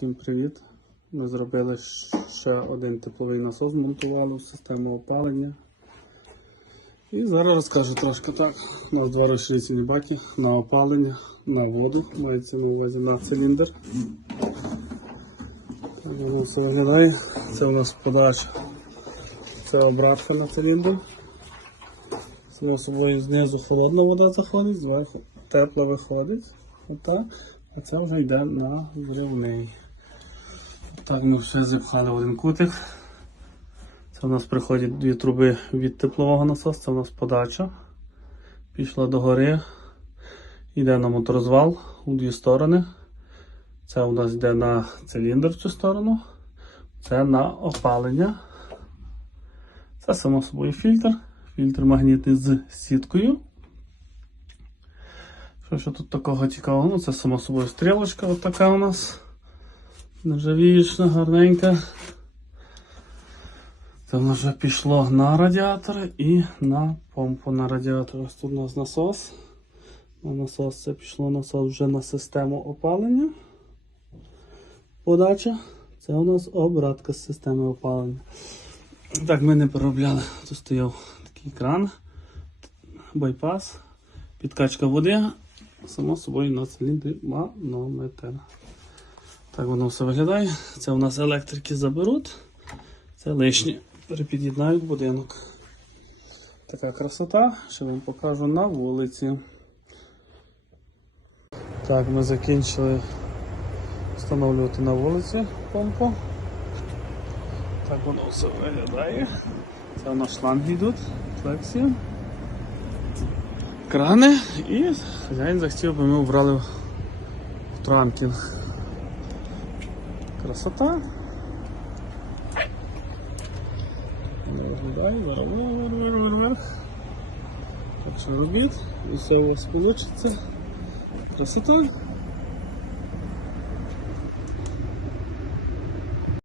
Всім привіт! Ми зробили ще один тепловий насос, змонтували в систему опалення. І зараз розкажу трошки так. У нас два розширительні баки на опалення, на воду, мається на увазі на циліндр. Так виглядає. Це у нас подача. Це обратка на циліндр. Само собою знизу холодна вода заходить, зверху тепла виходить. Отак. А це вже йде на зривний. Так, ми все зіпхали в один кутик. Це у нас приходять дві труби від теплового насосу, це у нас подача. Пішла догори. Йде на моторозвал у дві сторони. Це у нас йде на циліндр в цю сторону. Це на опалення. Це само собою фільтр. Фільтр магнітний з сіткою. Що ще тут такого цікавого? Ну, це само собою стрілочка от така у нас. Нержавіючна, гарненька. Це воно вже пішло на радіатор і на помпу на радіатор. Ось тут у нас насос. На насос це пішло насос вже на систему опалення. Подача. Це у нас обратка з системи опалення. Так, ми не переробляли. Тут стояв такий кран, байпас, підкачка води, само собою на циліндрі манометр. Так воно все виглядає. Це у нас електрики заберуть. Це лишні. Перепід'єднають будинок. Така красота, що вам покажу на вулиці. Так, ми закінчили встановлювати на вулиці помпу. Так воно все виглядає. Це у нас шланги йдуть, флексія. Крани і хазяїн захотів, би ми вбрали в трамкінг. Красота. Виглядає, зараз вверх, вверх, вверх. Так що робіть, і все у вас вийде. Красота.